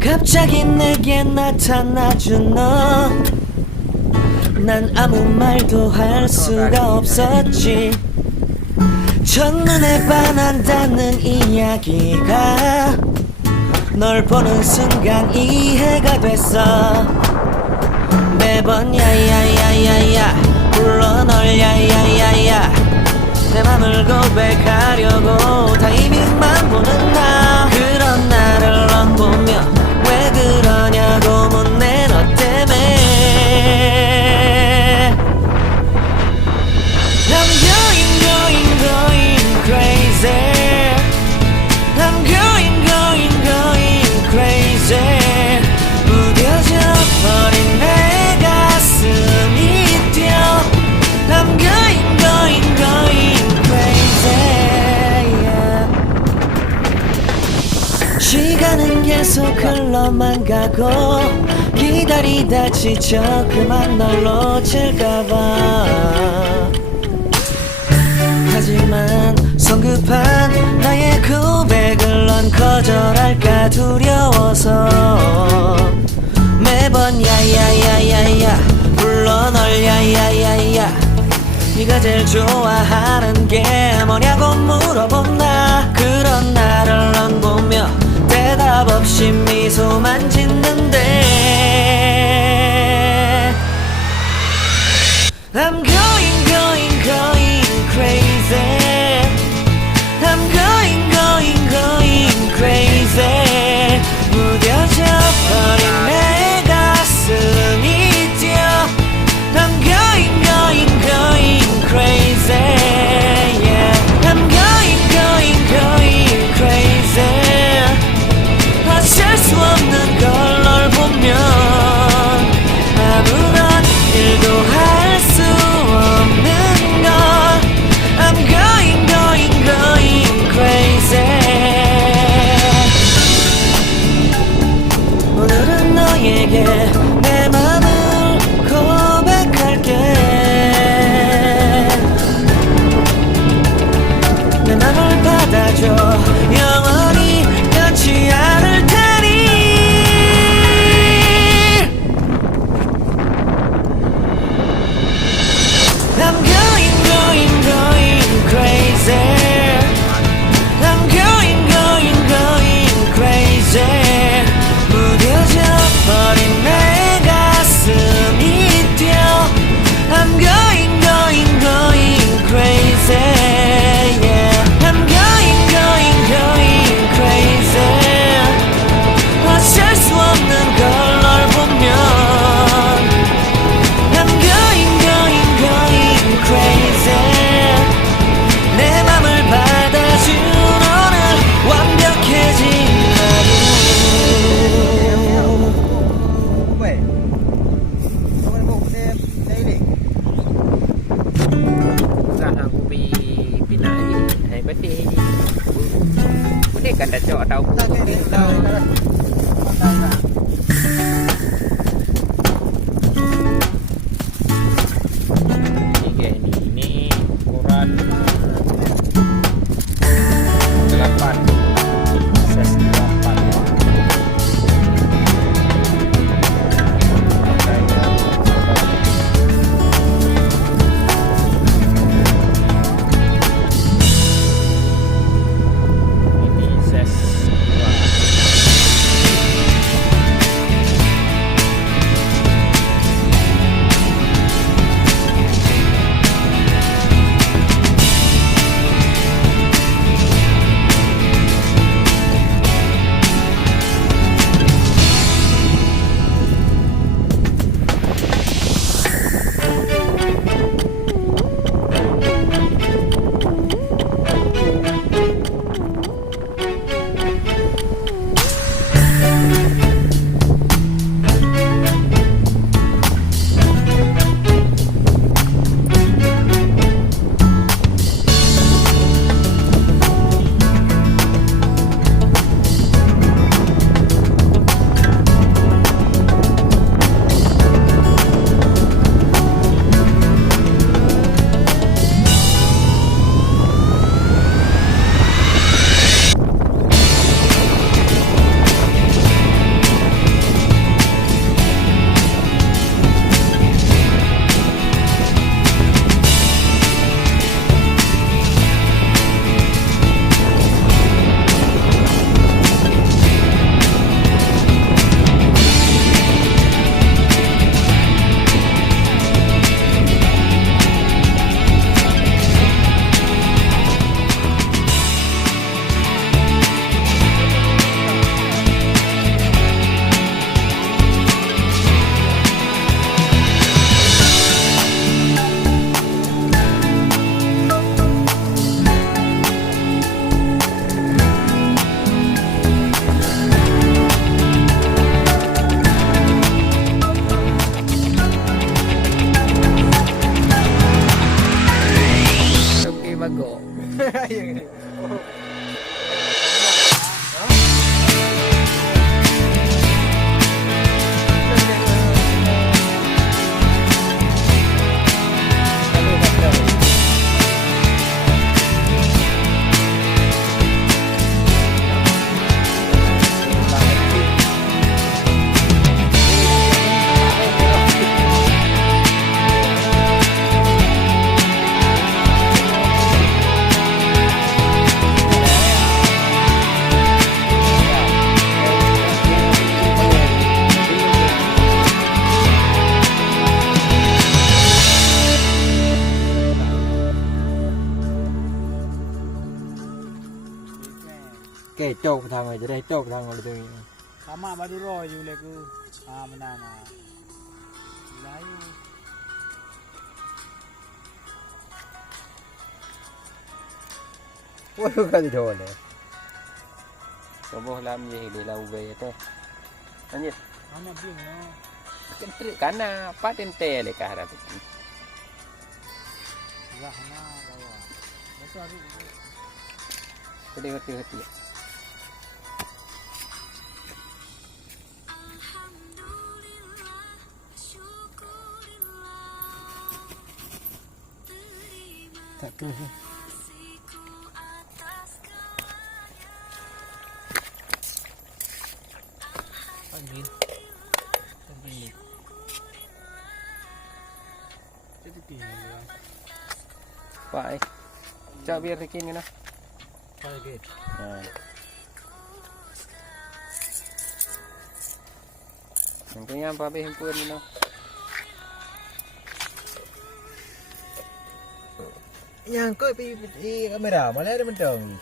갑자기 내게 나타나준 너, 난 아무 말도 할 수가 없었지. 첫눈에 반한다는 이야기가 널 보는 순간 이해가 됐어. 매번 야야야야야 불러 널 야야야야, 내 맘을 고백하려고 타이밍만 보는 나. 그런 나를 넌 보며 왜 그러냐고 묻네. 너 때문에 I'm going crazy. I'm going crazy. 무뎌져 버린 내 가슴이 뛰어. I'm going crazy, yeah. 시간은 계속 흘러만 가고 기다리다 지쳐 그만 널 놓칠까봐. 하지만 성급한 나의 고백을 넌 거절할까 두려워서 매번 야야야야야 불러 널 야야야야. 네가 제일 좋아하는 게 뭐냐고 물어본 나. 그런 나를 넌 보며 대답 없이 미소만 짓는데 I'm going crazy. I'm going crazy. 무뎌져 버린 내 가슴이 뛰어. I'm going crazy, yeah. I'm going crazy. 어쩔 수 없는 걸 널 보면 아무런 일도 할 수 없는 걸. I'm going crazy. 오늘은 너에게 내 맘을 고백할게. 내 맘을 받아줘. 영원히 변치 않을 테니. I'm going crazy. I'm going crazy. 무뎌져 버린 내 가슴이 뛰어. I'm going crazy, yeah. I'm going crazy. 어쩔 수 없는 걸 널 보면 I'm going crazy. 내 맘을 받아준 오늘 완벽해진 하루. Aku pinai hai beti beti kan đã cho đâu ini ukuran 8 ses 8 Kể trộm thằng này, đây trộm thằng này tôi sama baru roh je boleh ku. Benar nah. Layu. Ủa cái gì thôi này. Có bố làm gì để làm về thế? Anh nhỉ? Mana bing no. Karena patente le ka harap. Zahna bawa. Betul ada. Jadi hati-hati. Tak terus. Angin. Angin. Jadi tinggal. Pak, coba biar bikin ini. Target. Nah. Nantinya apa himpun ini? Yang kau pergi kamera, malah ada mentang.